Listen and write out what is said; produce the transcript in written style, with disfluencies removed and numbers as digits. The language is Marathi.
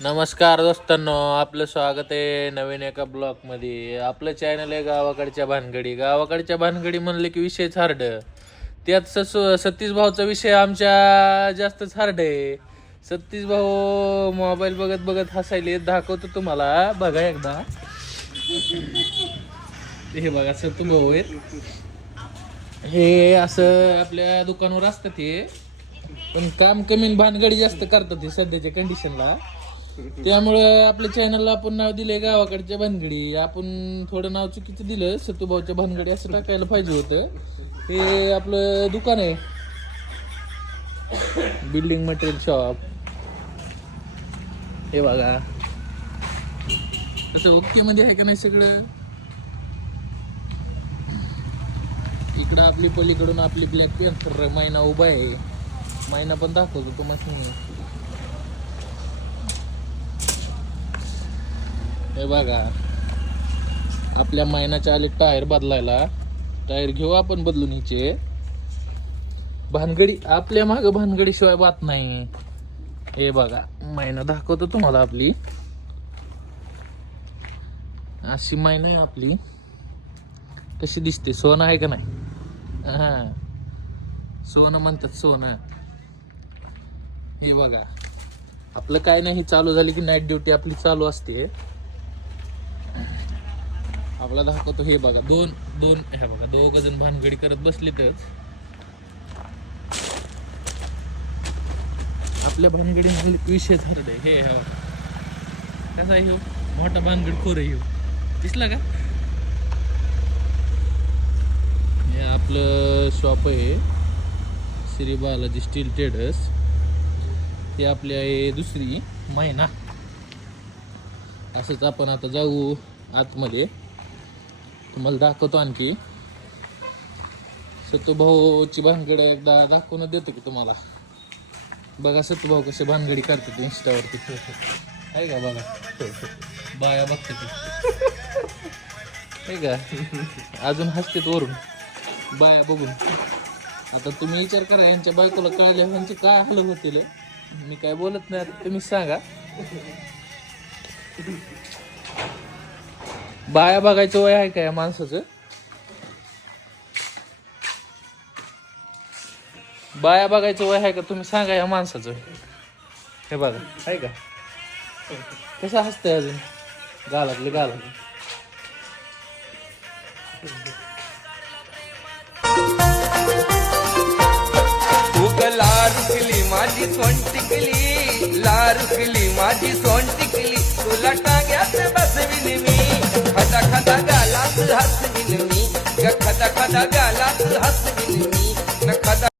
नमस्कार दोस्तांनो, आपलं स्वागत आहे नवीन एका ब्लॉगमध्ये. आपलं चॅनल आहे गावाकडच्या भानगडी. गावाकडच्या भानगडी म्हणले की विषयच हार्ड. त्यात सतीश भाऊचा विषय आमच्या जास्तच हार्ड आहे. सतीश भाऊ मोबाईल बघत बघत हसायले. दाखवतो तुम्हाला, बघा एकदा. हे बघा सतू भाऊ आहेत. हे असं आपल्या दुकानावर असतात हे, पण काम कमी भानगडी जास्त करतात हे सध्याच्या कंडिशनला. त्यामुळं आपल्या चॅनलला आपण नाव दिलंय गावाकडच्या भानगडी. आपण थोडं नाव चुकीचं दिलं, सतूभाऊच्या भानगडी असं टाकायला पाहिजे होतं. हे आपलं दुकान आहे, बिल्डिंग मटेरियल शॉप. हे बघा तसं ओके मध्ये आहे का नाही सगळं. इकडं आपली पलीकडून आपली ब्लॅक पॅन्थर मैना उभा आहे. मैना पण दाखवतो तुम्हाला. हे बघा, आपल्या मैनाच्या आले टायर बदलायला. टायर घेऊ आपण बदलून हिचे. भानगडी आपल्या माग भानगडी शिवाय बात नाही. हे बघा मैना दाखवतो तुम्हाला. आपली अशी मैना आहे आपली. कशी दिसते, सोनं आहे का नाही. हा, सोनं म्हणतात, सोनं. हे बघा, आपलं काय नाही, चालू झाली की नाईट ड्युटी आपली चालू असते. आपला दाखवतो. हे बघा दोन हे बघा, दोघ जण भानगडी करत बसलीतच. आपल्या भानगडी विषय ठरत आहे. हे बघा कसा आहे, मोठा भानगड खोर आहे. दिसला का. हे आपलं शॉप आहे, श्री बालाजी स्टील ट्रेडर्स. हे आपली आहे दुसरी मैना. असंच आपण आता जाऊ आतमध्ये, तुम्हाला दाखवतो आणखी. सतूभाऊची भानगडी एकदा दाखवून देतो की तुम्हाला. बघा सतूभाऊ कसे भानगडी करतात इंस्टावरती, आहे का. बघा बाया बघते आहे का, अजून हसतेत वरून बाया बघून. आता तुम्ही विचार करा, यांच्या बायकोला कळल्या यांचे काय हाल होतील. मी काय बोलत नाही, तुम्हीच सांगा. बाया बघायचं वय आहे का या माणसाचं. बाया बघायचं वय आहे का, तुम्ही सांगा या माणसाचं. हे बघा आहे का, कसं हसतंय अजून गालातले गालात. लारुकली माझी सोन टिकली, लारुकली माझी सोन टिकली. तुला टांग्यात बसविन मी, खदा खदा गालात हसविन मी, खदा खदा गालात हसविन मी.